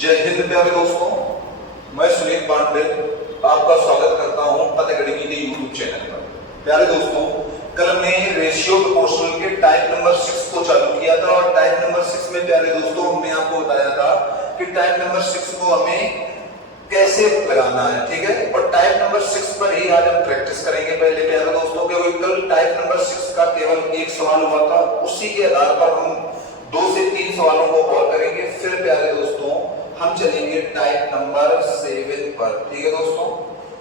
जय हिंद प्यारे दोस्तों, मैं सुनील पांडे आपका स्वागत करता हूं पद अकेडमी के यूट्यूब चैनल पर। प्यारे दोस्तों, कल हमने रेशियो प्रोपोर्शनल के टाइप नंबर 6 को चालू किया था और टाइप नंबर 6 में प्यारे दोस्तों हमने आपको बताया था कि टाइप नंबर 6 को हमें कैसे लगाना है, ठीक है। और टाइप नंबर 6 पर ही आज हम प्रैक्टिस करेंगे। पहले प्यारे दोस्तों के कल टाइप नंबर 6 का केवल एक सवाल हुआ था, उसी के आधार पर हम 2 से 3 सवालों को और करेंगे। फिर प्यारे दोस्तों हम चलेंगे टाइप नंबर 7 पर, ठीक है दोस्तों।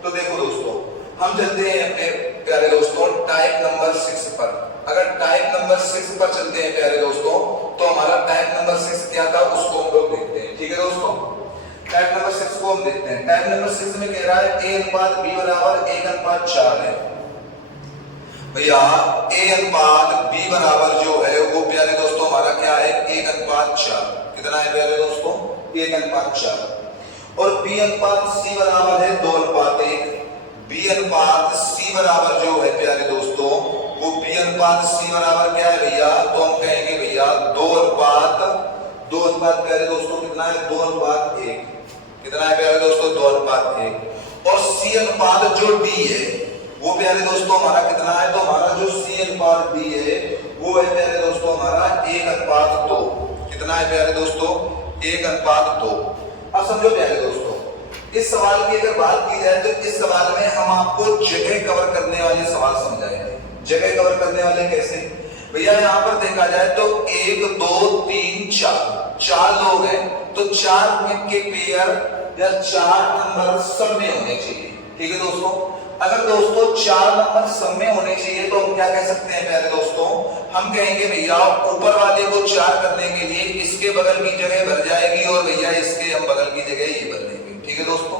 तो देखो दोस्तों, हम चलते हैं अपने प्यारे दोस्तों टाइप नंबर 6 पर। अगर टाइप नंबर 6 पर चलते हैं प्यारे दोस्तों, तो हमारा टाइप नंबर 6 क्या था उसको हम लोग देखते हैं, ठीक है दोस्तों। टाइप नंबर 6 को हम देखते हैं। टाइप नंबर 6 में कह रहा है A/B बराबर 1/4 है। भैया A/B बराबर जो है वो प्यारे दोस्तों हमारा क्या है 1/4। कितना है प्यारे दोस्तों 1/4। और B/C बराबर है 2/1। B/C बराबर जो है प्यारे दोस्तों वो B/C बराबर क्या है भैया, तो हम कहेंगे भैया 2 प्यारे दोस्तों कितना है 2/1। कितना है प्यारे दोस्तों 2/1। और C/D जो D है वो प्यारे दोस्तों हमारा कितना है, तो हमारा जो C/D है वो है प्यारे दोस्तों हमारा 1/2। कितना है प्यारे दोस्तों 1/2। अब समझो प्यारे दोस्तों, इस सवाल की अगर बात की जाए तो इस सवाल में हम आपको जगह कवर करने वाले सवाल समझाएंगे। जगह कवर करने वाले कैसे भैया, यहाँ पर देखा जाए तो 1 2 3 4 लोग हैं, तो 4 के पेयर या 4 नंबर सब में होने चाहिए, ठीक है दोस्तों। अगर दोस्तों 4 नंबर सब में होने चाहिए तो हम क्या कह सकते हैं प्यारे दोस्तों, हम कहेंगे भैया ऊपर वाले को 4 करने के लिए इसके बगल की जगह भर जाएगी और भैया इसके हम बगल की जगह ये भर देंगे, ठीक है दोस्तों।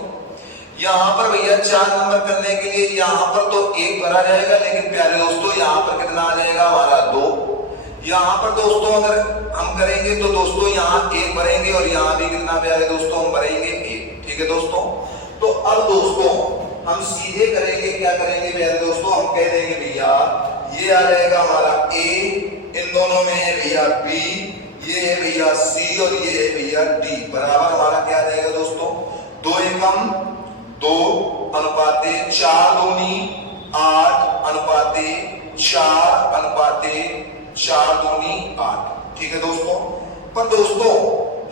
यहाँ पर भैया 4 नंबर करने के लिए यहाँ पर तो 1 भरा जाएगा, लेकिन प्यारे दोस्तों यहाँ पर कितना आ जाएगा हमारा 2। यहाँ पर दोस्तों अगर हम करेंगे तो दोस्तों यहाँ 1 भरेंगे और यहाँ भी कितना प्यारे दोस्तों हम भरेंगे 1, ठीक है दोस्तों। तो अब दोस्तों हम सीधे करेंगे, क्या करेंगे प्यारे दोस्तों, हम कह देंगे भैया ये आ जाएगा हमारा A, इन दोनों में है भैया B, ये है भैया C और ये है भैया D बराबर हमारा क्या आ जाएगा दोस्तों 2 एकम 2 अनुपाते 4 दूनी 8 अनुपाते 4 अनुपाते 4 दूनी 8, ठीक है दोस्तों। पर दोस्तों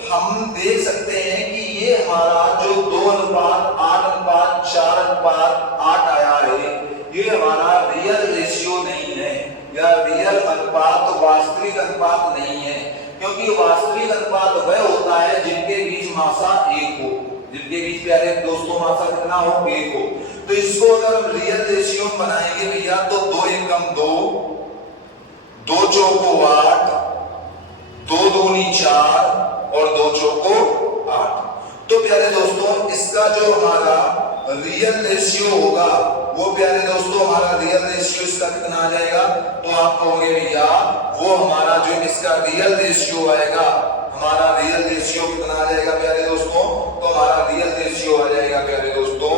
हम देख सकते हैं कि ये हमारा जो 2:8:4:8 आया है, ये हमारा रियल रेशियो नहीं है या रियल अनुपात वास्तविक अनुपात नहीं है, क्योंकि वास्तविक अनुपात वह होता है जिनके बीच मासा 1 हो, जिनके बीच प्यारे दोस्तों मासा कितना हो 1 हो। तो इसको अगर हम रियल रेशियो बनाएंगे भैया तो 2 एकम 2 2 चौको 8 2 दूनी 4 और 2 चौको 8। तो प्यारे दोस्तों इसका जो हमारा रियल रेशियो होगा वो प्यारे दोस्तों हमारा रियल रेशियो इसका कितना आ जाएगा, तो आप कहोगे भैया वो हमारा जो इसका रियल रेशियो आएगा, हमारा रियल रेशियो कितना आ जाएगा प्यारे दोस्तों, तो हमारा रियल रेशियो आ जाएगा प्यारे दोस्तों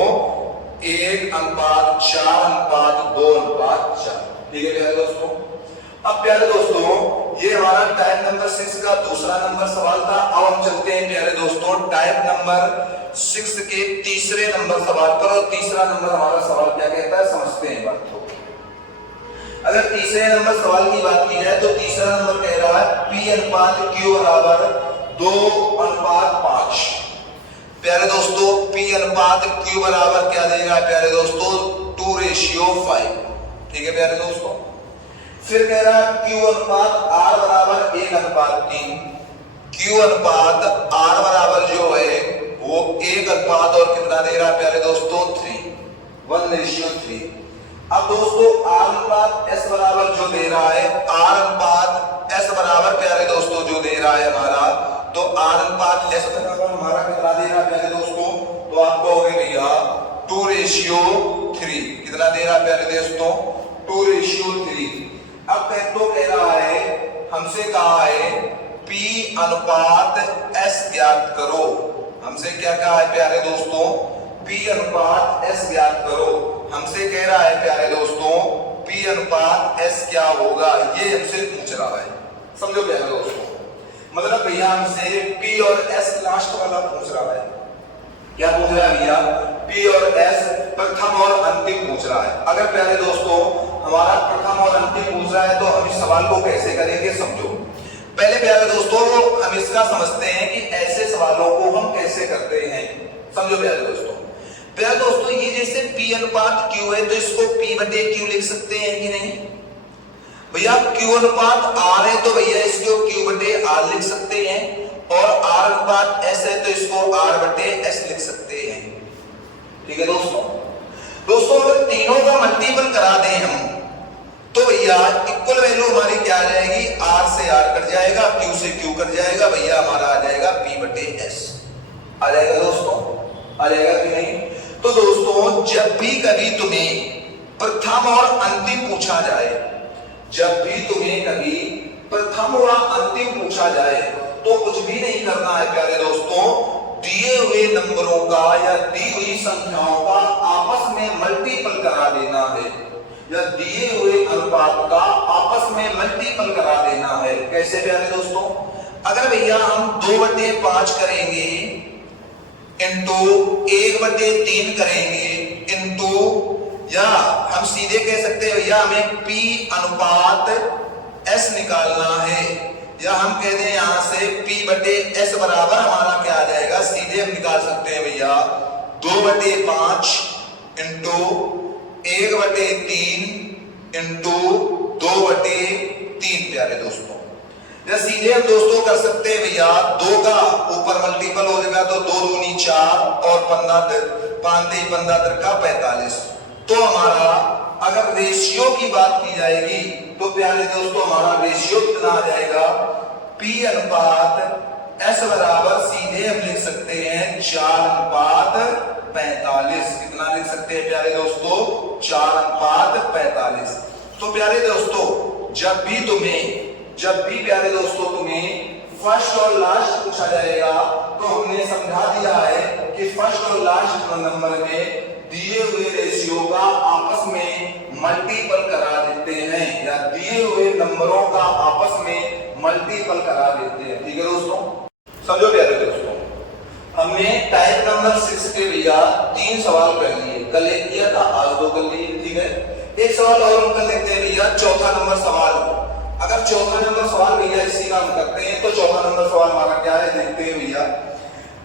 1:4:2:4, ठीक है प्यारे दोस्तों। अब प्यारे दोस्तों ये हमारा टाइप नंबर 6 का दूसरा नंबर सवाल था। अब हम चलते हैं प्यारे दोस्तों टाइप नंबर 6 के तीसरे नंबर सवाल पर। और तीसरा नंबर हमारा सवाल क्या कहता है समझते हैं बात को। अगर तीसरे नंबर सवाल की बात की जाए तो तीसरा नंबर कह रहा है P/Q बराबर 2:5। प्यारे दोस्तों P/Q बराबर क्या दे रहा है प्यारे दोस्तों 2:5, ठीक है प्यारे दोस्तों। फिर कह रहा है Q/R बराबर 1/3। Q/R बराबर जो है वो 1 और कितना दे रहा है प्यारे दोस्तों 3, 1:3। अब दोस्तों R/S बराबर जो दे रहा है R/S बराबर प्यारे दोस्तों जो दे रहा है हमारा, तो R/S बराबर हमारा कितना दे रहा है प्यारे दोस्तों, तो आपको हो गया भैया 2:3। कितना दे रहा है प्यारे दोस्तों 2:3। अब तो कह रहा है हमसे कहा है P/S ज्ञात करो। हमसे क्या कहा है प्यारे दोस्तों P/S ज्ञात करो। हमसे कह रहा है प्यारे दोस्तों P/S क्या होगा, ये हमसे पूछ रहा है। समझो प्यारे दोस्तों मतलब भैया हमसे P और S लास्ट वाला पूछ रहा है। क्या पूछ रहा है भैया? P और S प्रथम और अंतिम पूछ रहा है। अगर प्यारे दोस्तों हमारा प्रथम और अंतिम पूछ रहा है तो हम इस सवाल को कैसे करेंगे समझो। पहले प्यारे दोस्तों हम इसका समझते हैं कि ऐसे सवालों को हम कैसे करते हैं। समझो प्यारे दोस्तों। प्यारे दोस्तों ये जैसे P अनुपात Q है तो इसको P बटे Q लिख सकते हैं कि नहीं? भैया Q अनुपात R है तो भैया इसको Q बटे R लिख सकते हैं, और R अनुपात S है तो इसको R बटे S लिख सकते हैं। ठीक है दोस्तों। दोस्तों अगर तीनों का मल्टीपल करा दें हम तो भैया इक्वल वैल्यू हमारी क्या आ जाएगी? R से R कट जाएगा, Q से Q कट जाएगा, भैया हमारा आ जाएगा P बटे S। आ जाएगा दोस्तों? आ जाएगा कि नहीं? तो दोस्तों जब भी कभी तुम्हें प्रथम और अंतिम पूछा जाए, जब भी तुम्हें कभी प्रथम और अंतिम पूछा जाए तो कुछ भी नहीं करना है प्यारे दोस्तों, दिए हुए नंबरों का या दी हुई संख्याओं का आपस में मल्टीपल करा देना है, या दिए हुए अनुपात का आपस में मल्टीपल करा देना है। कैसे प्यारे दोस्तों? अगर भैया हम 2/5 करेंगे इंटू 1/3 करेंगे इंटू, या हम सीधे कह सकते हैं भैया हमें P अनुपात S निकालना है, या हम कह दें यहां से P बटे S बराबर हमारा क्या आ जाएगा? सीधे हम निकाल सकते हैं भैया 2/5 इंटू 1/3 इंटू 2/3 प्यारे दोस्तों। या सीधे हम दोस्तों कर सकते हैं भैया 2 का ऊपर मल्टीपल हो जाएगा तो 2 दूनी 4 और 15 का 45। तो हमारा अगर रेशियो की बात की जाएगी तो प्यारे दोस्तों हमारा रेशियो कितना आ जाएगा? P अनुपात S बराबर सीधे हम लिख सकते हैं 4:45। कितना लिख सकते हैं प्यारे दोस्तों? 4:45। तो प्यारे दोस्तों जब भी प्यारे दोस्तों तुम्हें फर्स्ट और लास्ट पूछा जाएगा तो हमने समझा दिया है कि फर्स्ट और लास्ट नंबर में दिए हुए रेशियो का आपस में मल्टीपल करा देते हैं, या दिए हुए नंबरों का आपस में मल्टीपल करा देते हैं। ठीक है दोस्तों? समझो प्यारे दोस्तों, हमने टाइप नंबर 6 के भैया 3 सवाल कर लिए, कल एक किया था, आज 2 कर लिए। ठीक है, एक सवाल और हम कर लेते हैं भैया, चौथा नंबर सवाल। अगर चौथा नंबर सवाल भैया इसी का हम करते हैं तो चौथा नंबर सवाल हमारा क्या है देखते हैं भैया।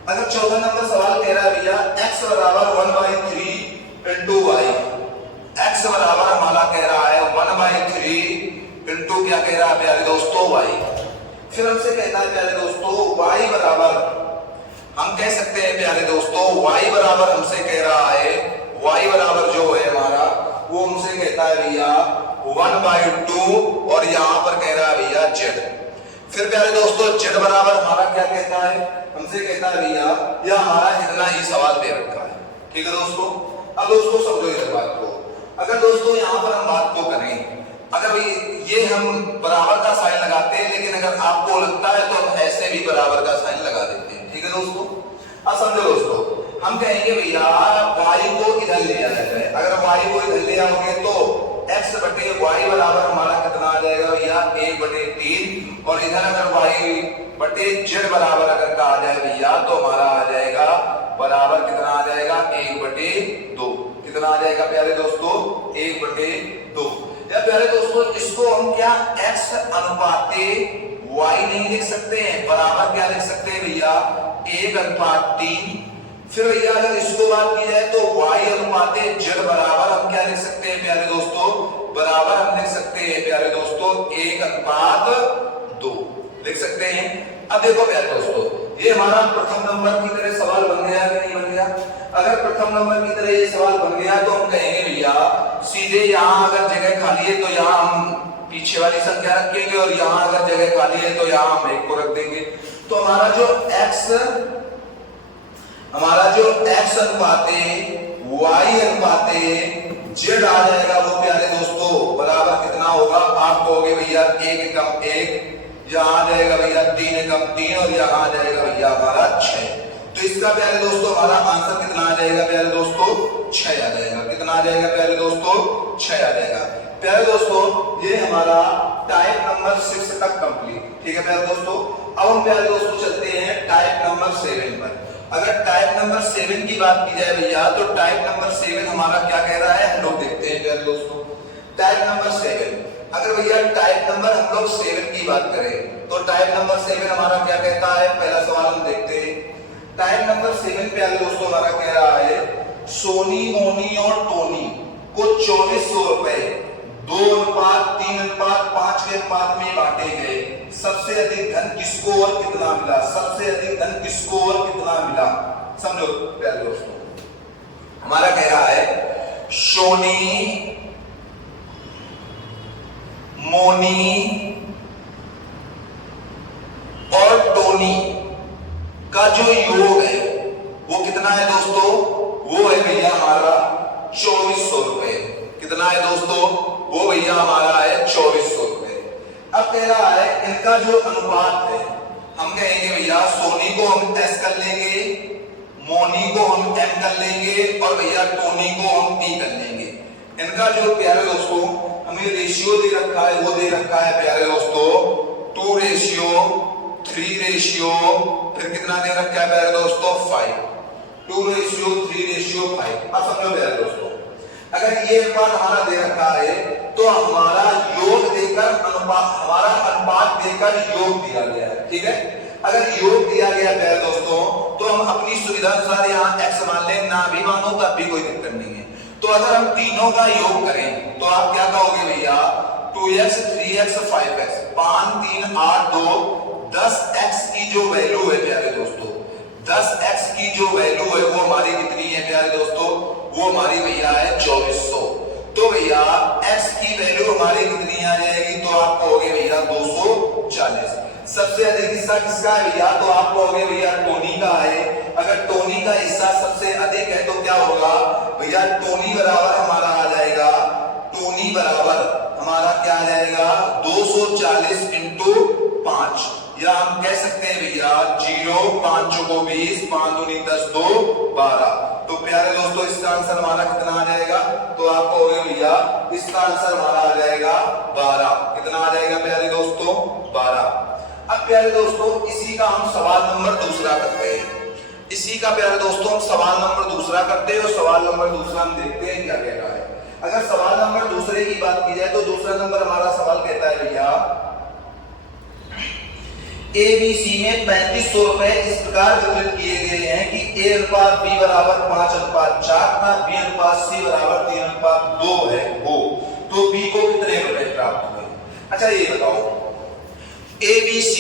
अगर चौथा नंबर सवाल कह रहा है भैया x बराबर 1/3 इंटू y, x बराबर हमारा कह रहा है 1/3 इंटू क्या कह रहा है प्यारे दोस्तों? y। फिर हमसे कहता है प्यारे दोस्तों y बराबर, हम कह सकते हैं प्यारे दोस्तों y बराबर हमसे कह रहा है, y बराबर जो है हमारा वो हमसे कहता है भैया 1/2, और यहां पर कह रहा है भैया z। फिर प्यारे दोस्तों z बराबर हमारा क्या कहता है? हमसे कहता है भैया यह हमारा इतना ही सवाल दे रखा है। ठीक है दोस्तों? अब दोस्तों समझो इस बात को। अगर दोस्तों यहां पर हम बात को करें, अगर ये हम बराबर का साइन लगाते हैं, लेकिन अगर आपको लगता है तो हम ऐसे भी बराबर का साइन लगा देते हैं। ठीक है दोस्तों? अब समझो दोस्तों, हम कहेंगे भैया y को इधर ले आया जाए। अगर y को इधर ले आओगे तो x बटे y बराबर हमारा कितना आ जाएगा भैया? 1/3, और इधर अगर y बटे z बराबर अगर कहा जाए भैया तो हमारा आ जाएगा बराबर कितना आ जाएगा? 1/2। कितना आ जाएगा प्यारे दोस्तों? 1/2। या प्यारे दोस्तों इसको हम क्या x अनुपाते y नहीं लिख सकते हैं, बराबर क्या लिख सकते हैं भैया? 1/3। फिर भैया अगर इसको बात की जाए तो y अनुपाते z बराबर हम क्या लिख सकते हैं प्यारे दोस्तों? बराबर हम लिख सकते हैं प्यारे दोस्तों 1/2 लिख सकते हैं। अब देखो प्यारे दोस्तों ये हमारा प्रथम नंबर की तरह सवाल बन गया कि नहीं बन गया? अगर प्रथम नंबर की तरह ये सवाल बन गया तो हम कहेंगे भैया सीधे यहाँ अगर जगह खाली है तो यहाँ हम पीछे वाली संख्या रखेंगे, और यहाँ अगर जगह खाली है तो यहाँ हम 1 को रख देंगे। तो हमारा जो x अनुपाते y अनुपाते z आ जाएगा वो प्यारे दोस्तों बराबर कितना होगा? आप कहोगे भैया 1 कम 1, यहाँ आ जाएगा भैया 3 कम 3, और यहाँ आ जाएगा भैया हमारा 6। तो इसका प्यारे दोस्तों हमारा आंसर कितना आ जाएगा प्यारे दोस्तों? 6 आ जाएगा। कितना आ जाएगा प्यारे दोस्तों? 6 आ जाएगा। प्यारे दोस्तों ये हमारा टाइप नंबर 6 तक कंप्लीट। ठीक है प्यारे दोस्तों, अब हम प्यारे दोस्तों चलते हैं टाइप नंबर 7 पर। अगर टाइप नंबर 7 की बात की जाए भैया, तो टाइप नंबर 7 हमारा क्या कह रहा है, हम लोग देखते हैं प्यारे दोस्तों। टाइप नंबर 7, अगर भैया टाइप नंबर हम लोग 7 की बात करें तो टाइप नंबर 7 हमारा क्या कहता है, पहला सवाल हम देखते हैं। टाइप नंबर 7 प्यारे दोस्तों हमारा कह रहा है, सोनी, मोनी और टोनी को 2400 रुपए 2:3:5 के अनुपात में बांटे गए। सबसे अधिक धन किसको और कितना मिला, सबसे अधिक धन किसको और कितना मिला, समझो प्यारे दोस्तों। हमारा कह रहा है सोनी, मोनी और टोनी का जो योग है वो कितना है दोस्तों, वो है भैया हमारा 2400 रुपए। कितना है दोस्तों, वो भैया हमारा है 2400 रुपए। अब कह रहा है इनका जो अनुपात है, हम कहेंगे भैया सोनी को हम एस कर लेंगे, मोनी को हम एम कर लेंगे और भैया टोनी को हम पी कर लेंगे। इनका जो प्यारे दोस्तों हमें रेशियो दे रखा है, वो दे रखा है प्यारे दोस्तों 2:3:5, फिर कितना दे रखा है प्यारे दोस्तों 5, 2:3:5। अब समझो प्यारे दोस्तों, अगर ये अनुपात हमारा दे रखा है तो हमारा योग देकर अनुपात, हमारा अनुपात देकर योग दिया गया है। ठीक है, अगर योग दिया गया प्यारे दोस्तों तो हम अपनी सुविधा अनुसार यहाँ x मान लें, ना भी मानो तब भी कोई दिक्कत नहीं है। तो अगर हम तीनों का योग करें तो आप क्या कहोगे भैया, 2x 3x 5x 5 3 8 2 10x की जो वैल्यू है प्यारे दोस्तों, 10x की जो वैल्यू है वो हमारी कितनी है प्यारे दोस्तों, वो हमारी भैया है 2400। तो भैया x की वैल्यू हमारी कितनी आ जाएगी, तो आप कहोगे भैया 240। सबसे अधिक हिस्सा किसका है भैया, तो आप कहोगे भैया टोनी का है। अगर टोनी का हिस्सा सबसे अधिक है तो क्या होगा भैया, टोनी बराबर हमारा आ जाएगा, टोनी बराबर हमारा क्या आ जाएगा 240 इंटू 5, या हम कह सकते हैं भैया 0 5 को 20 5 दूनी 10 2 12। तो प्यारे दोस्तों इसका आंसर हमारा कितना आ जाएगा, तो आप कहोगे भैया इसका आंसर हमारा आ जाएगा 12। कितना आ जाएगा प्यारे दोस्तों, 12। अब प्यारे दोस्तों इसी का हम सवाल नंबर दूसरा करते हैं। इसी का प्यारे दोस्तों हम सवाल नंबर दूसरा करते हैं और सवाल नंबर दूसरा हम देखते हैं क्या कह रहा है। अगर सवाल नंबर दूसरे की बात की जाए तो दूसरा नंबर हमारा सवाल कहता है भैया, ABC में 3500 रुपए इस प्रकार वितरित किए गए हैं कि A अनुपात B बराबर 5:4 था, B अनुपात C बराबर 3:2 है हो, तो B को कितने रुपए प्राप्त हुए। अच्छा ये बताओ, ABC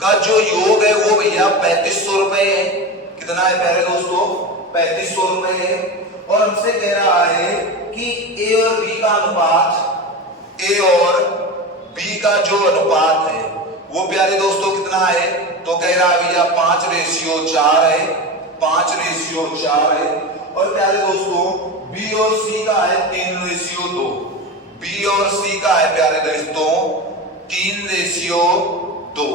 का जो योग है वो भैया 3500 रुपए है। कितना है प्यारे दोस्तों, 3500 रुपए है। और हमसे कह रहा है कि A और B का अनुपात, A और B का जो अनुपात है वो प्यारे दोस्तों कितना है, तो कह रहा है भैया 5:4 है, 5:4 है। और प्यारे दोस्तों B और C का है 3:2, B और C का है प्यारे दोस्तों 3:2,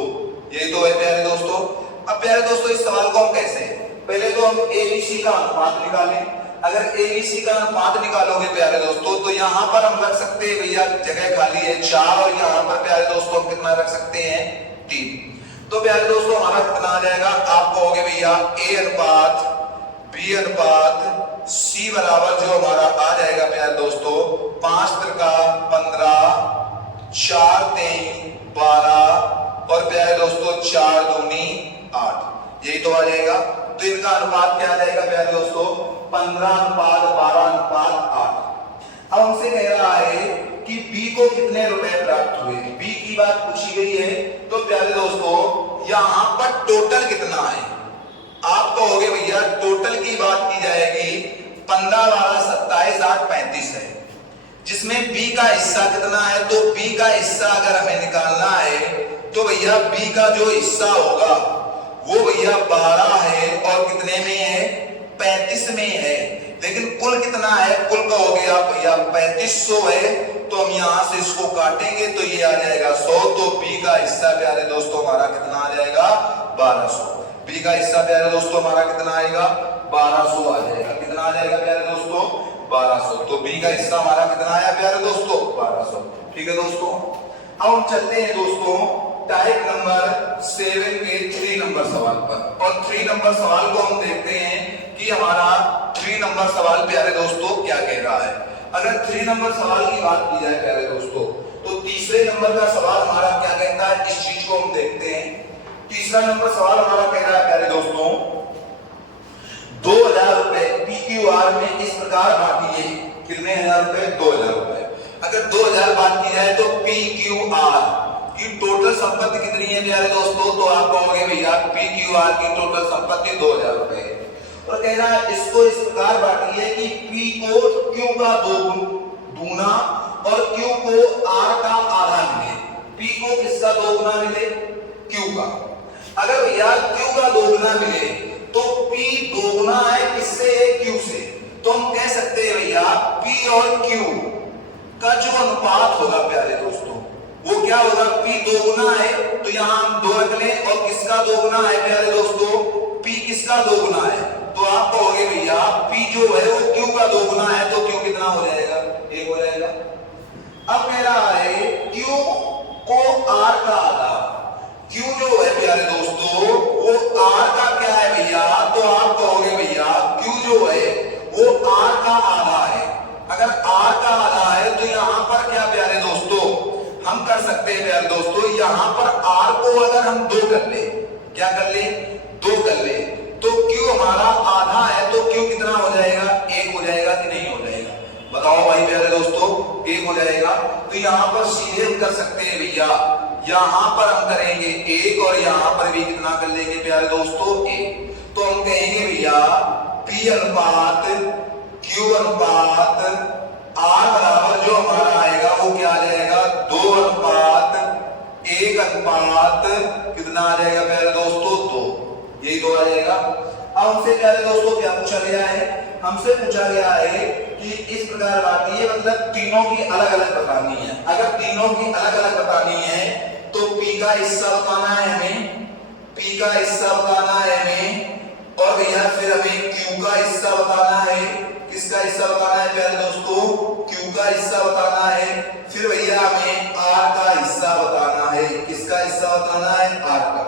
ये तो है प्यारे दोस्तों। अब प्यारे दोस्तों इस सवाल को हम कैसे, पहले तो हम ABC का अनुपात निकालें। अगर ABC का अनुपात निकालोगे प्यारे दोस्तों तो यहाँ पर हम रख सकते हैं भैया, जगह खाली है 4, और यहाँ पर प्यारे दोस्तों हम कितना रख सकते हैं 3। तो प्यारे दोस्तों हमारा कितना आ जाएगा, आप कहोगे भैया A अनुपात B अनुपात C बराबर जो हमारा आ जाएगा प्यारे दोस्तों 5 3 15 4 3 12 और प्यारे दोस्तों 4 दूनी 8, यही तो आ जाएगा। तो इनका अनुपात क्या आ जाएगा प्यारे दोस्तों 15:12:8। अब हमसे कह रहा है कि B को कितने रुपए प्राप्त हुए, B की बात पूछी गई है। तो प्यारे दोस्तों यहाँ पर टोटल कितना है, आप कहोगे भैया टोटल की बात की जाएगी 15 12 27 8 35 है, जिसमें B का हिस्सा कितना है, तो B का हिस्सा अगर हमें निकालना है तो भैया B का जो हिस्सा होगा वो भैया 12 है और कितने में है 35 में है। लेकिन कुल कितना है, कुल कहोगे आप भैया 3500 है। तो हम यहां से इसको काटेंगे तो ये आ जाएगा 100। तो B का हिस्सा प्यारे दोस्तों हमारा कितना आ जाएगा 1200। B का हिस्सा प्यारे दोस्तों हमारा कितना आएगा 1200 आ जाएगा। कितना आ जाएगा प्यारे दोस्तों 1200। तो बी का हिस्सा हमारा कितना आया प्यारे दोस्तों? 1200। ठीक है दोस्तों, अब हम चलते हैं दोस्तों टाइप नंबर 7 के 3 नंबर सवाल पर। और 3 नंबर सवाल को हम देखते हैं कि हमारा 3 नंबर सवाल प्यारे दोस्तों क्या कह रहा है। अगर 3 नंबर सवाल की बात की जाए प्यारे दोस्तों, तो तीसरे नंबर का सवाल हमारा क्या कहता है, इस चीज को हम देखते हैं। तीसरा नंबर सवाल हमारा कह रहा है प्यारे दोस्तों, 2000 रुपए PQR में इस प्रकार बांटिए। कितने हजार रुपए? 2000 रुपए। अगर 2000 बात की जाए तो PQR की टोटल संपत्ति कितनी है प्यारे दोस्तों? तो आप कहोगे भैया PQR की टोटल संपत्ति 2000 रुपए। और कह रहा है इसको इस प्रकार बांटिए कि P को Q का दूना और Q को R का आधा मिले। P को किसका दोगुना मिले? Q का। अगर भैया Q का दोगुना मिले तो P दोगुना है किससे? Q से। तो हम कह सकते हैं भैया P और Q का जो अनुपात होगा प्यारे दोस्तों, वो क्या होगा? P दोगुना है तो यहां हम 2 रख लें, और किसका दोगुना है प्यारे दोस्तों? P किसका दोगुना है? तो आप कहोगे भैया P जो है वो Q का दोगुना है, तो Q कितना हो जाएगा? 1 हो जाएगा। अब कह रहा है Q को R का आधा। Q जो है प्यारे दोस्तों वो R का क्या है भैया? तो आप कहोगे भैया Q जो है वो R का आधा है। अगर R का आधा है तो यहां पर क्या प्यारे दोस्तों हम कर सकते हैं प्यारे दोस्तों, यहां पर R को अगर हम 2 कर ले, क्या कर ले? 2 कर ले, तो Q हमारा आधा है, तो Q कितना हो जाएगा? 1 हो जाएगा कि नहीं हो जाएगा? बताओ भाई प्यारे दोस्तों, 1 हो जाएगा। तो यहां पर सीधे हम कर सकते हैं भैया, यहां पर हम करेंगे 1 और यहां पर भी कितना कर लेंगे प्यारे दोस्तों? 1। तो हम कहेंगे भैया P अनुपात Q अनुपात R बराबर जो हमारा आएगा वो क्या आ जाएगा? 2 अनुपात 1 अनुपात कितना आ जाएगा प्यारे दोस्तों? 2। यही 2 आ जाएगा। अब हमसे प्यारे दोस्तों क्या पूछा गया है? हमसे पूछा गया है कि इस प्रकार बात ये मतलब तीनों की अलग अलग बतानी है। अगर तीनों की अलग अलग बतानी है तो P का हिस्सा बताना है हमें, P का हिस्सा बताना है हमें, और भैया फिर हमें Q का हिस्सा बताना है। किसका हिस्सा बताना है प्यारे दोस्तों? Q का हिस्सा बताना है। फिर भैया हमें R का हिस्सा बताना है। किसका हिस्सा बताना है? R का।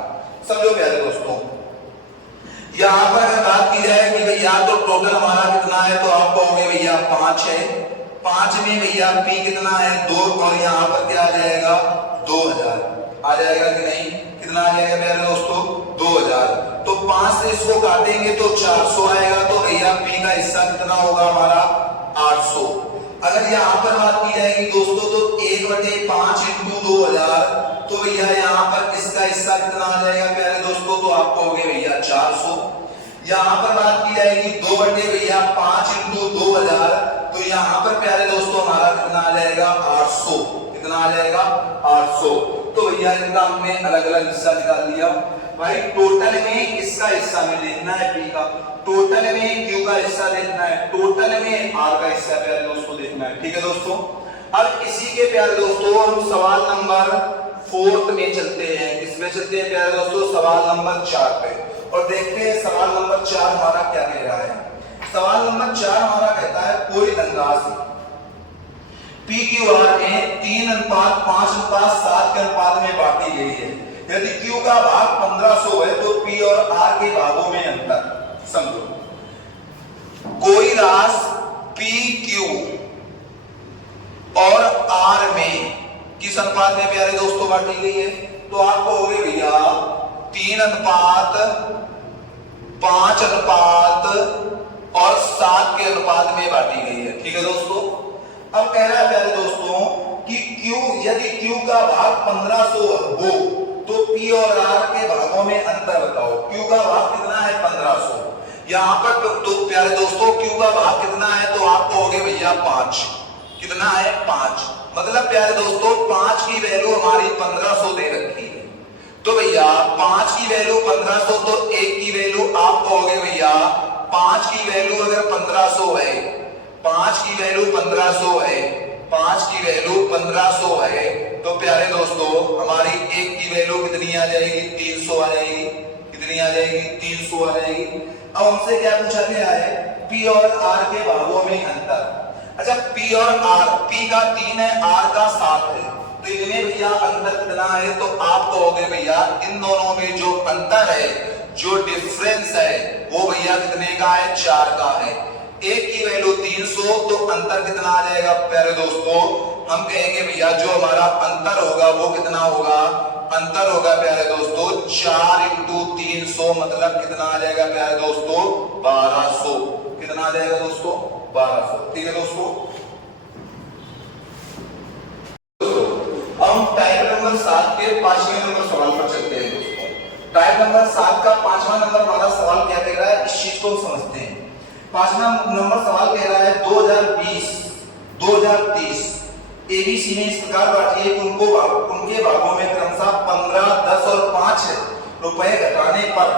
समझो प्यारे दोस्तों, यहां पर अगर बात की जाए कि भैया तो टोटल हमारा कितना है, तो आप कहोगे भैया 5 है। 5 में भैया P कितना है? 2, और यहां पर क्या आ जाएगा? 2000 आ जाएगा कि नहीं? कितना आ जाएगा प्यारे दोस्तों? 2000। तो 5 से इसको काटेंगे तो 400 आएगा, तो भैया P का हिस्सा कितना होगा हमारा? 800। अगर यहां पर बात की जाएगी दोस्तों तो 1/5 × 2000, तो भैया यहां पर किसका हिस्सा कितना आ जाएगा प्यारे दोस्तों? तो आप कहोगे भैया 400। यहां पर बात की जाएगी 2/5 × 2000, तो यहां पर प्यारे दोस्तों हमारा कितना आ जाएगा? 800। कितना आ जाएगा? 800। तो भैया इनका हमने अलग अलग हिस्सा निकाल दिया। भाई टोटल में इसका हिस्सा में देखना है P का, टोटल में Q का हिस्सा देखना है, टोटल में R का हिस्सा प्यारे दोस्तों देखना है। ठीक है दोस्तों, अब इसी के प्यारे दोस्तों हम सवाल नंबर 4 में चलते हैं। इसमें चलते हैं प्यारे दोस्तों सवाल नंबर 4 पे, और देखते हैं सवाल नंबर 4 हमारा क्या कह रहा है। सवाल नंबर 4 हमारा कहता है कोई धनराशि PQR में 3:5:7 के अनुपात में बांटी गई है। यदि Q का भाग 1500 है तो P और R के भागों में अंतर। समझो, कोई राशि PQ और R में किस अनुपात में प्यारे दोस्तों बांटी गई है? तो आप कहोगे भैया 3:5:7 के अनुपात में बांटी गई है। ठीक है दोस्तों, अब कह रहा है प्यारे दोस्तों कि यदि Q का भाग 1500 हो तो P और R के भागों में अंतर बताओ। Q का भाग कितना है? 1500। यहां पर तो प्यारे दोस्तों Q का भाग कितना है? तो आप कहोगे भैया 5। कितना है? 5। मतलब प्यारे दोस्तों 5 की वैल्यू हमारी 1500 दे रखी है, तो भैया 5 की वैल्यू 1500, तो 1 की वैल्यू आप कहोगे भैया 5 की वैल्यू अगर 1500 है, 5 की वैल्यू 1500 है, 5 की वैल्यू 1500 है, तो प्यारे दोस्तों हमारी 1 की वैल्यू कितनी आ जाएगी? 300 आ जाएगी। कितनी कितनी आ जाएगी, 300 आ जाएगी। अब हमसे क्या पूछा गया है, P और R के भागों में अंतर। अच्छा, P और R, P का 3 है, R का 7 है, तो इनमें भैया अंतर कितना है, तो आप कहोगे भैया इन दोनों में जो अंतर है, जो डिफरेंस है, वो भैया कितने का है, 4 का है। एक की वैल्यू 300, तो अंतर कितना आ जाएगा प्यारे दोस्तों, हम कहेंगे भैया जो हमारा अंतर होगा वो कितना होगा, अंतर होगा प्यारे दोस्तों 4 × 300, मतलब कितना आ जाएगा प्यारे दोस्तों, 1200। कितना आ जाएगा दोस्तों, 1200। ठीक है दोस्तों, हम टाइप नंबर 7 के 5वें नंबर सवाल पर चलते हैं दोस्तों। टाइप नंबर 7 का 5वां नंबर वाला सवाल क्या कह रहा है, इस चीज को समझते हैं। 5वां नंबर सवाल कह रहा है 2020-2030 एबीसी में इस प्रकार बांटिए कि उनके भागों में क्रमशः 15, 10 और 5 रुपए घटाने पर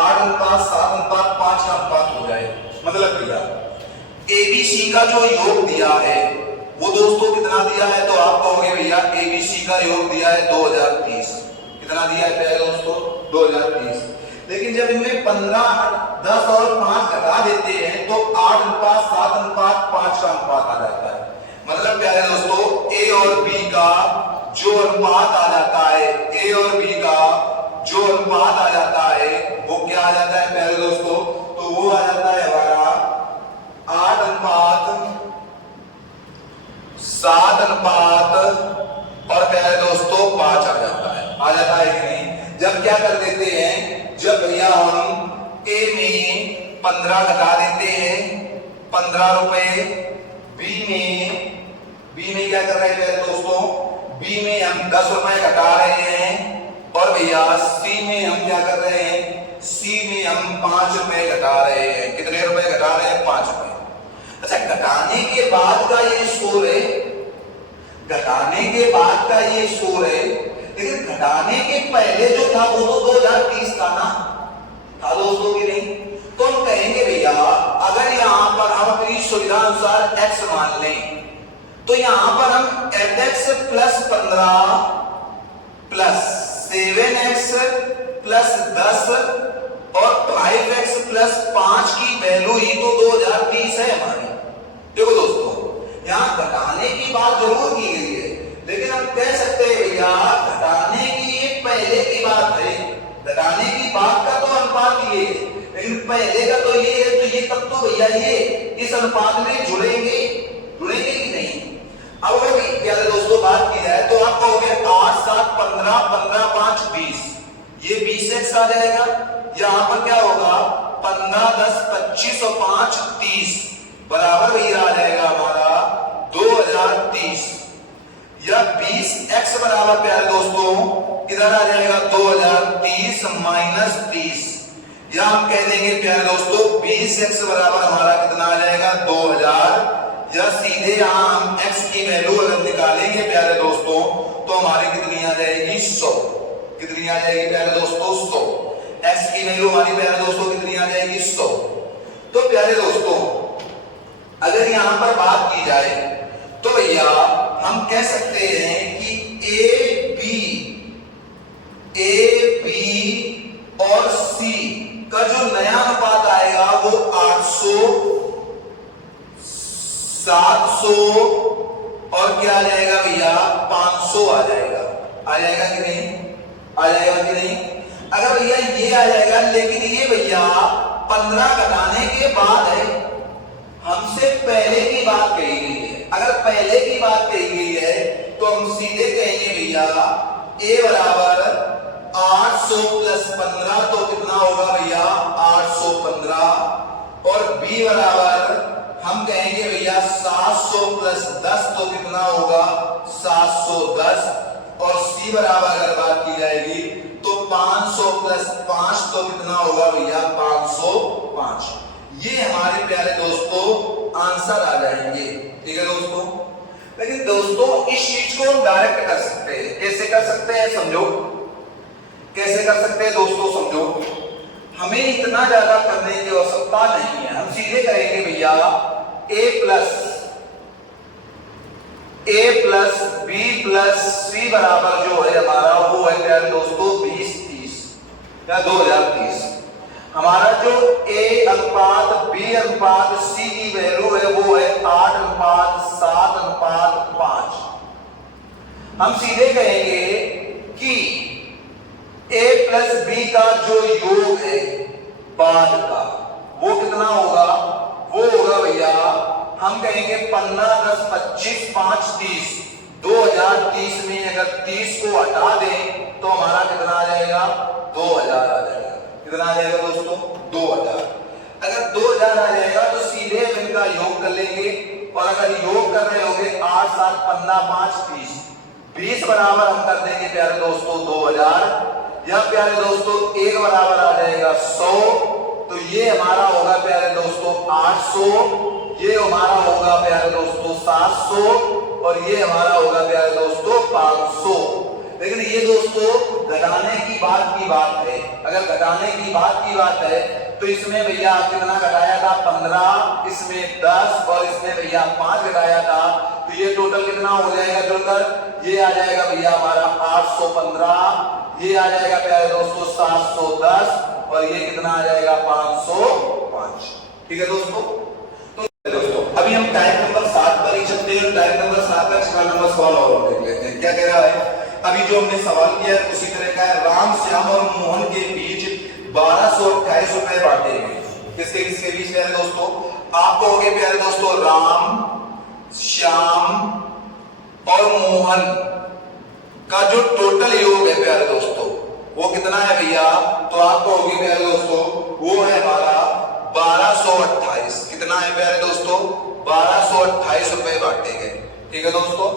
8:7:5 का अनुपात हो जाए। मतलब भैया एबीसी का जो योग दिया है वो दोस्तों कितना दिया है, तो आप कहोगे भैया एबीसी का योग दिया है 2030। कितना दिया है प्यारे दोस्तों, 2030। लेकिन जब इनमें 15, 10 और 5 घटा देते हैं तो 8:7:5 का अनुपात आ जाता है। मतलब प्यारे दोस्तों ए और बी का जो अनुपात आ जाता है, ए और बी का जो अनुपात आ जाता है वो क्या आ जाता है प्यारे दोस्तों, तो वो आ जाता है हमारा 8:7:5 और प्यारे दोस्तों 5 आ जाता है। आ जाता है कि नहीं। जब क्या कर देते हैं, जब भैया हम ए में 15 घटा देते हैं, 15 रुपए, बी में क्या कर रहे हैं प्यारे दोस्तों, बी में हम 10 रुपए घटा रहे हैं, और भैया सी में हम क्या कर रहे हैं, सी में हम 5 रुपए घटा रहे हैं। कितने रुपए घटा रहे हैं, 5 रुपए। अच्छा, घटाने के बाद का ये स्कोर है, घटाने के बाद का ये स्कोर है, लेकिन घटाने के पहले जो था वो तो 2030 था ना, था दोस्तों की नहीं। तो हम कहेंगे भैया अगर यहां पर हम अपनी सुविधा अनुसार x मान लें, तो यहां पर हम 8x + 15 + 7x + 10 और 5x + 5 की वैल्यू ही तो 2030 है हमारी। देखो दोस्तों यहां घटाने की बात जरूर की गई है, लेकिन हम कह सकते हैं भैया घटाने की ये पहले की बात है, घटाने की बात का तो अनुपात ये है, लेकिन पहले का तो ये है, तो ये तब तो भैया ये इस अनुपात में जुड़ेंगे कि नहीं। अब अगर प्यारे दोस्तों बात की जाए तो आप कहोगे 8, 7, 15, 15, 5, 20, ये 20x आ जाएगा। यहां पर क्या होगा 15, 10, 25 और 5, 30 बराबर भैया आ जाएगा हमारा 2030। या 20x बराबर प्यारे दोस्तों इधर आ जाएगा 2030 - 30, या हम कह देंगे प्यारे दोस्तों 20x बराबर हमारा कितना आ जाएगा 2000, या सीधे यहां हम x की वैल्यू अगर निकालेंगे प्यारे दोस्तों तो हमारी कितनी आ जाएगी 100। कितनी आ जाएगी प्यारे दोस्तों 100। x की वैल्यू हमारी प्यारे दोस्तों कितनी आ जाएगी 100। तो प्यारे दोस्तों अगर यहां पर बात की जाए तो भैया हम कह सकते हैं कि ए बी और सी का जो नया अनुपात आएगा वो 800, 700 और क्या आ जाएगा भैया 500 आ जाएगा। आ जाएगा कि नहीं, आ जाएगा कि नहीं। अगर भैया ये आ जाएगा, लेकिन ये भैया 15 घटाने के बाद है, हमसे पहले की बात कही गई है। अगर पहले की बात कही गई है तो हम सीधे कहेंगे भैया ए बराबर 800 + 15 तो कितना होगा भैया 815, और बी बराबर हम कहेंगे भैया 700 + 10 तो कितना होगा 710, और सी बराबर अगर बात की जाएगी तो 500 + 5 तो कितना होगा भैया 505। ये हमारे प्यारे दोस्तों आंसर आ जाएंगे। ठीक है दोस्तों। लेकिन दोस्तों इस चीज को हम डायरेक्ट कर सकते हैं। कैसे कर सकते हैं समझो, कैसे कर सकते हैं दोस्तों समझो। हमें इतना ज्यादा करने की आवश्यकता नहीं है, हम सीधे करेंगे भैया a + b + c बराबर जो है हमारा वो है प्यारे दोस्तों 20, 30। या 2030। हमारा जो A अनुपात B अनुपात C की वैल्यू है वो है 8 अनुपात 7 अनुपात 5। हम सीधे कहेंगे कि A प्लस B का जो योग है बाद का वो कितना होगा, वो होगा भैया हम कहेंगे 15 10 25 5 30। 2030 में अगर 30 को हटा दें तो हमारा कितना आ जाएगा, 2000 आ जाएगा। कितना आ जाएगा दोस्तों, 2000। अगर 2000 आ जाएगा तो सीधे हम इनका योग कर लेंगे, और अगर योग कर रहे होंगे 8 7 15 5 30, 20 बराबर हम कर देंगे प्यारे दोस्तों 2000, या प्यारे दोस्तों 1 बराबर आ जाएगा 100। तो ये हमारा होगा प्यारे दोस्तों 800, ये हमारा होगा प्यारे दोस्तों 700, और ये हमारा होगा प्यारे दोस्तों 500। लेकिन ये दोस्तों घटाने की बात है। अगर घटाने की बात है तो इसमें भैया कितना घटाया था, 15, इसमें 10 और इसमें भैया 5 घटाया था। तो ये टोटल कितना हो जाएगा जुड़कर, ये आ जाएगा भैया हमारा 815, ये आ जाएगा प्यारे दोस्तों 710, और ये कितना आ जाएगा 505। ठीक है दोस्तों। तो दोस्तों अभी हम टाइप नंबर 7 पर ही चलते हैं। टाइप नंबर 7 का 6 नंबर सवाल और देख लेते हैं क्या कह रहा है। अभी जो हमने सवाल किया है उसी तरह का है। राम श्याम और मोहन के बीच 1228 रुपए बांटे गए। किसके किसके बीच है दोस्तों, आप कहोगे प्यारे दोस्तों राम श्याम और मोहन का जो टोटल योग है प्यारे दोस्तों वो कितना है भैया, तो आप कहोगे प्यारे दोस्तों वो है हमारा 1228। कितना है प्यारे दोस्तों, 1228 रुपए बांटे गए। ठीक है दोस्तों।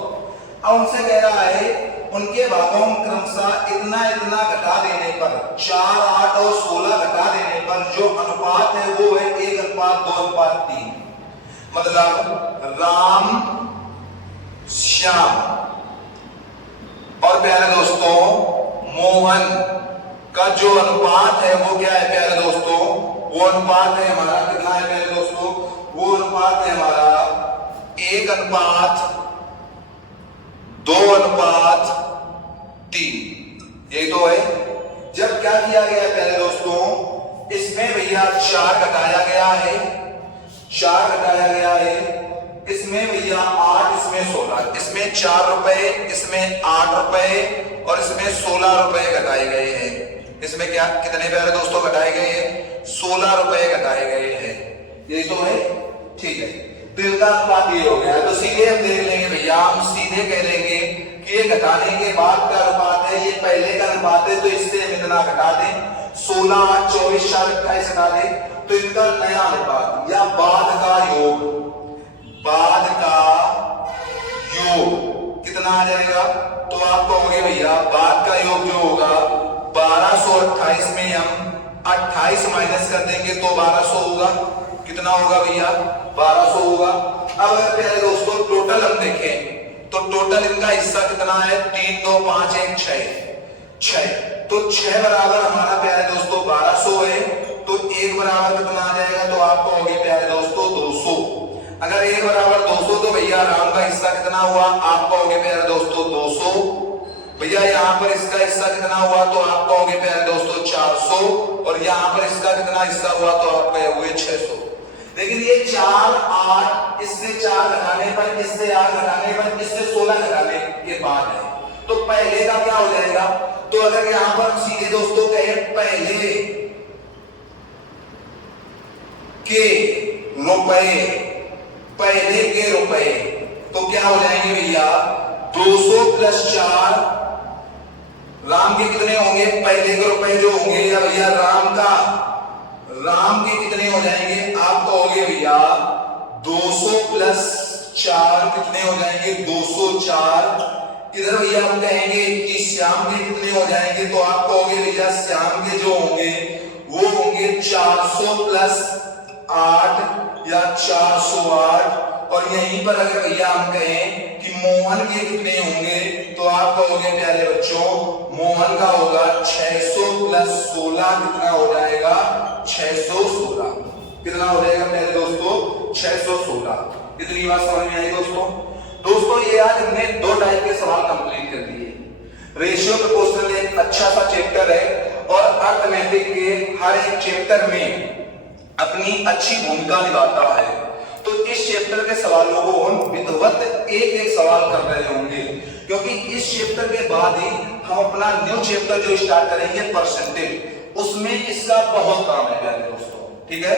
अब उनसे कह रहा है उनके भागों क्रमशः इतना इतना घटा देने पर, 4 8 और 16 घटा देने पर जो अनुपात है वो है 1:2:3। मतलब राम श्याम और प्यारे दोस्तों मोहन का जो अनुपात है वो क्या है प्यारे दोस्तों, वो अनुपात है हमारा कितना है प्यारे दोस्तों, वो अनुपात है हमारा 1:2:3। यही तो है। जब क्या किया गया प्यारे दोस्तों, इसमें भैया 4 घटाया गया है, 4 घटाया गया है, इसमें भैया 8, इसमें 16, इसमें 4 रुपए, इसमें 8 रुपए और इसमें 16 रुपए घटाए गए हैं। इसमें क्या कितने प्यारे दोस्तों घटाए गए हैं, 16 रुपए घटाए गए हैं। यही तो है। ठीक है, तो इनका अनुपात ये हो गया। तो सीधे हम देख लेंगे भैया, हम सीधे कह देंगे कि ये घटाने के बाद का अनुपात है, ये पहले का अनुपात है, तो इससे हम इतना घटा दें, 16 8 24 4 28 घटा दें, तो इनका नया अनुपात या बाद का योग, बाद का योग कितना आ जाएगा। तो आप कहोगे भैया बाद का योग जो होगा 1228 में हम 28 माइनस कर देंगे तो 1200 होगा। कितना होगा भैया, 1200 होगा। अब अगर प्यारे दोस्तों टोटल हम देखें तो टोटल इनका हिस्सा कितना है, 3 2 5 1 6। तो 6 बराबर हमारा प्यारे दोस्तों 1200 है, तो 1 बराबर कितना आ जाएगा, तो आप कहोगे प्यारे दोस्तों 200। अगर 1 बराबर 200 तो भैया राम का हिस्सा कितना हुआ, आप कहोगे प्यारे दोस्तों 200। भैया यहाँ पर इसका हिस्सा कितना हुआ, तो आप कहोगे प्यारे दोस्तों 400, और यहाँ पर इसका कितना हिस्सा हुआ, तो आप कहे हुए 600। लेकिन ये 4 8 इससे 4 घटाने पर, इससे 8 घटाने पर, इससे 16 घटाने के बाद है, तो पहले का क्या हो जाएगा। तो अगर यहां पर हम सीधे दोस्तों कहें पहले के रुपए, पहले के रुपए, तो क्या हो जाएंगे भैया, 200 प्लस 4, राम के कितने होंगे, पहले के रुपए जो होंगे, या भैया राम के कितने हो जाएंगे, आप कहोगे भैया 200 प्लस 4 कितने हो जाएंगे, 204। इधर भैया हम कहेंगे कि श्याम के कितने हो जाएंगे, तो आप कहोगे भैया श्याम के जो होंगे वो होंगे 400 प्लस 8 या 408। और यहीं पर अगर भैया हम कहें कि मोहन के कितने होंगे, तो आप कहोगे प्यारे बच्चों मोहन का होगा 600 प्लस 16 कितना हो जाएगा, 616। कितना हो जाएगा प्यारे दोस्तों, 616। इतनी बात समझ में आई दोस्तों। ये आज हमने 2 टाइप के सवाल कंप्लीट कर दिए। रेशियो प्रोपोर्शनल एक अच्छा सा चैप्टर है और अर्थमेटिक के हर एक चैप्टर में अपनी अच्छी भूमिका निभाता है। तो इस चैप्टर के सवालों को हम विधिवत एक एक सवाल कर रहे होंगे, क्योंकि इस चैप्टर के बाद ही हम अपना न्यू चैप्टर जो स्टार्ट करेंगे परसेंटेज, उसमें इसका बहुत काम है प्यारे दोस्तों, ठीक है।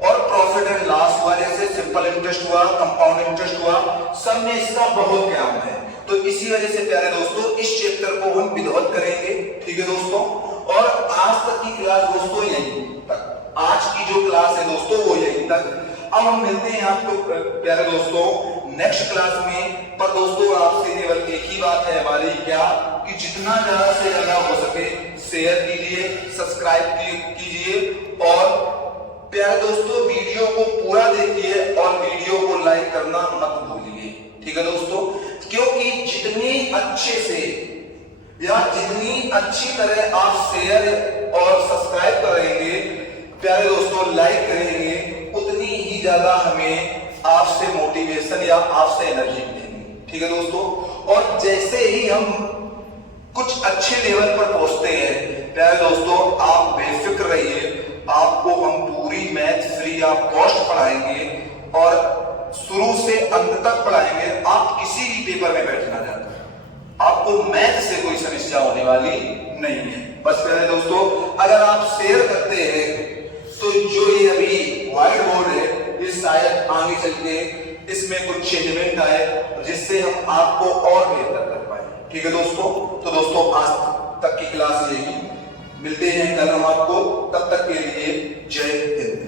और प्रॉफिट एंड लॉस हुआ, जैसे सिंपल इंटरेस्ट हुआ, कंपाउंड इंटरेस्ट हुआ, सब में इसका बहुत काम है। तो इसी वजह से प्यारे दोस्तों इस चैप्टर को हम विधिवत करेंगे, ठीक है दोस्तों। और आज तक की क्लास दोस्तों यहीं तक, आज की जो क्लास है दोस्तों वो यहीं तक। अब हम मिलते हैं आपको प्यारे दोस्तों नेक्स्ट क्लास में। पर दोस्तों आपसे केवल एक ही बात है हमारी, क्या कि जितना ज्यादा से ज्यादा हो सके शेयर कीजिए, सब्सक्राइब कीजिए और प्यारे दोस्तों वीडियो को पूरा देखिए और वीडियो को लाइक करना मत भूलिए, ठीक है दोस्तों। क्योंकि जितनी अच्छे से या जितनी अच्छी तरह आप शेयर और सब्सक्राइब करेंगे प्यारे दोस्तों, लाइक करेंगे, उतनी ही ज्यादा हमें आपसे मोटिवेशन या आपसे एनर्जी मिलेगी, ठीक है दोस्तों। और जैसे ही हम कुछ अच्छे लेवल पर पहुंचते हैं प्यारे दोस्तों, आप बेफिक्र रहिए, आपको हम पूरी मैथ फ्री ऑफ कॉस्ट पढ़ाएंगे और शुरू से अंत तक पढ़ाएंगे। आप किसी भी पेपर में बैठना चाहते हैं, आपको मैथ से कोई समस्या होने वाली नहीं है। बस प्यारे दोस्तों अगर आप शेयर करते हैं तो जो ये अभी व्हाइट बोर्ड है ये शायद आगे चल के इसमें कुछ चेंजमेंट आए जिससे हम आपको और बेहतर कर पाए, ठीक है दोस्तों। तो दोस्तों आज तक की क्लास यही, मिलते हैं कल हम आपको, तब तक के लिए जय हिंद।